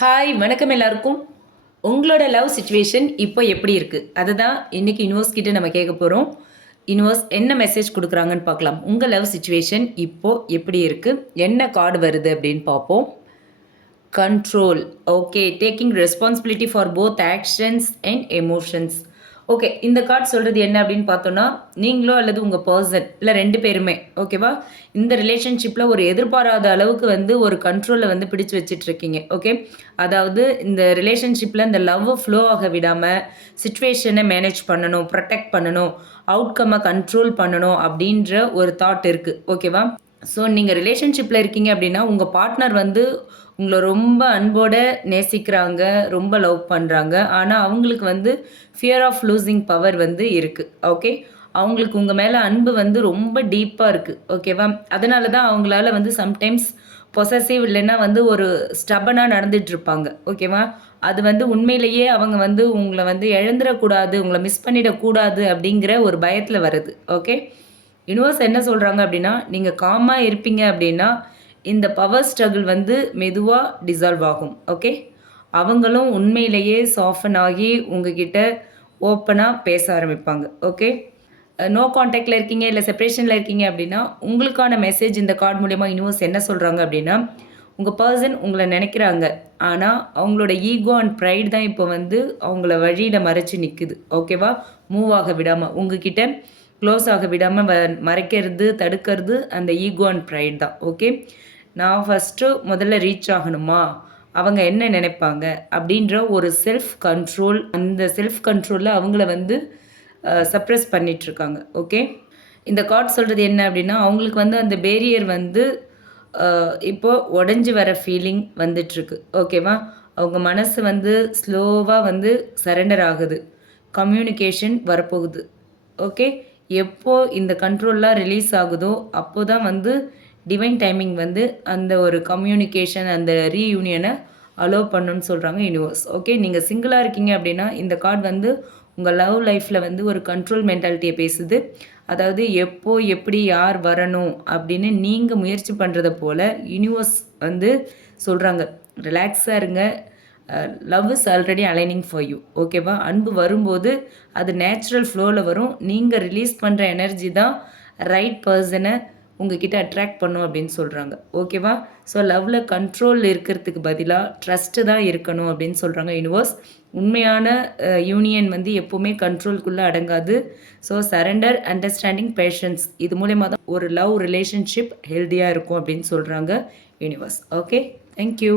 Hi வணக்கம் எல்லாருக்கும். உங்களோட லவ் சிச்சுவேஷன் இப்போ எப்படி இருக்குது அதுதான் இன்றைக்கி யூனிவர்ஸ் கிட்ட நம்ம கேட்க போகிறோம். யூனிவர்ஸ் என்ன மெசேஜ் கொடுக்குறாங்கன்னு பார்க்கலாம். உங்கள் லவ் சிச்சுவேஷன் இப்போது எப்படி இருக்குது, என்ன கார்டு வருது அப்படின்னு பார்ப்போம். Control. Okay, taking responsibility for both actions and emotions. Okay, இந்த கார்டு சொல்கிறது என்ன அப்படின்னு பார்த்தோன்னா, நீங்களோ அல்லது உங்கள் பர்சன் இல்லை ரெண்டு பேருமே ஓகேவா, இந்த ரிலேஷன்ஷிப்பில் ஒரு எதிர்பாராத அளவுக்கு ஒரு கண்ட்ரோலில் பிடிச்சு வச்சிட்ருக்கீங்க. ஓகே, அதாவது இந்த ரிலேஷன்ஷிப்பில் இந்த லவ் ஃப்ளோ ஆக விடாமல் சிச்சுவேஷனை மேனேஜ் பண்ணணும், ப்ரொடெக்ட் பண்ணணும், அவுட்கம்மை கண்ட்ரோல் பண்ணணும் அப்படின்ற ஒரு தாட் இருக்குது. ஓகேவா, ஸோ நீங்கள் ரிலேஷன்ஷிப்பில் இருக்கீங்க அப்படின்னா உங்கள் பார்ட்னர் உங்களை ரொம்ப அன்போடு நேசிக்கிறாங்க, ரொம்ப லவ் பண்ணுறாங்க. ஆனால் அவங்களுக்கு ஃபியர் ஆஃப் லூசிங் பவர் இருக்குது. ஓகே, அவங்களுக்கு உங்கள் மேலே அன்பு ரொம்ப டீப்பாக இருக்குது. ஓகேவா, அதனால தான் அவங்களால சம்டைம்ஸ் பொசசிவ் இல்லைன்னா ஒரு ஸ்டபனாக நடந்துகிட்ருப்பாங்க. ஓகேவா, அது உண்மையிலேயே அவங்க உங்களை இழந்துடக்கூடாது, உங்களை மிஸ் பண்ணிடக்கூடாது அப்படிங்கிற ஒரு பயத்தில் வருது. ஓகே, யூனிவர்ஸ் என்ன சொல்கிறாங்க அப்படின்னா, நீங்கள் காமாக இருப்பீங்க அப்படின்னா இந்த பவர் ஸ்ட்ரகிள் மெதுவாக டிசால்வ் ஆகும். ஓகே, அவங்களும் உண்மையிலேயே சாஃபன் ஆகி உங்ககிட்ட ஓப்பனாக பேச ஆரம்பிப்பாங்க. ஓகே, நோ காண்டாக்டில் இருக்கீங்க இல்லை செப்பரேஷனில் இருக்கீங்க அப்படின்னா உங்களுக்கான மெசேஜ் இந்த கார்டு மூலயமா யூனிவர்ஸ் என்ன சொல்கிறாங்க அப்படின்னா, உங்கள் பர்சன் உங்களை நினைக்கிறாங்க, ஆனால் அவங்களோட ஈகோ அண்ட் ப்ரைட் தான் இப்போ அவங்கள வழியில் மறைச்சி நிற்குது. ஓகேவா, மூவ் ஆக விடாமல் உங்ககிட்ட க்ளோஸ் ஆக விடாமல் மறைக்கிறது, தடுக்கிறது அந்த ஈகோ அண்ட் ப்ரைட் தான். ஓகே, நான் முதல்ல ரீச் ஆகணுமா, அவங்க என்ன நினைப்பாங்க அப்படின்ற ஒரு செல்ஃப் கண்ட்ரோல், அந்த செல்ஃப் கண்ட்ரோலில் அவங்கள சப்ரெஸ் பண்ணிகிட்ருக்காங்க. ஓகே, இந்த கார்டு சொல்கிறது என்ன அப்படின்னா, அவங்களுக்கு அந்த பேரியர் இப்போது உடஞ்சி வர ஃபீலிங் வந்துட்டுருக்கு. ஓகேவா, அவங்க மனசு ஸ்லோவாக சரண்டர் ஆகுது, கம்யூனிகேஷன் வரப்போகுது. ஓகே, எப்போ இந்த கண்ட்ரோல்லாம் ரிலீஸ் ஆகுதோ அப்போ தான் டிவைன் டைமிங் அந்த ஒரு கம்யூனிகேஷன், அந்த ரீயூனியனை அலோவ் பண்ணுன்னு சொல்கிறாங்க யூனிவர்ஸ். ஓகே, நீங்கள் சிங்கிளாக இருக்கீங்க அப்படின்னா இந்த கார்டு உங்கள் லவ் லைஃப்பில் ஒரு கண்ட்ரோல் மென்டாலிட்டியை பேசுது. அதாவது எப்போ எப்படி யார் வரணும் அப்படின்னு நீங்கள் முயற்சி பண்ணுறத போல் யூனிவர்ஸ் சொல்கிறாங்க, ரிலாக்ஸாக இருங்க, love is already aligning for you. ஓகேவா, அன்பு வரும்போது அது நேச்சுரல் ஃப்ளோவில் வரும். நீங்கள் ரிலீஸ் பண்ணுற எனர்ஜி தான் ரைட் பர்சனை உங்ககிட்ட அட்ராக்ட் பண்ணும் அப்படின்னு சொல்கிறாங்க. ஓகேவா, ஸோ லவ்வில் கண்ட்ரோல் இருக்கிறதுக்கு பதிலாக ட்ரஸ்ட்டு தான் இருக்கணும் அப்படின்னு சொல்கிறாங்க யூனிவர்ஸ். உண்மையான யூனியன் எப்போவுமே கண்ட்ரோல்குள்ளே அடங்காது. ஸோ சரண்டர், அண்டர்ஸ்டாண்டிங், பேஷன்ஸ், இது மூலயமா தான் ஒரு லவ் ரிலேஷன்ஷிப் ஹெல்த்தியாக இருக்கும் அப்படின்னு சொல்கிறாங்க யூனிவர்ஸ். Okay, thank you.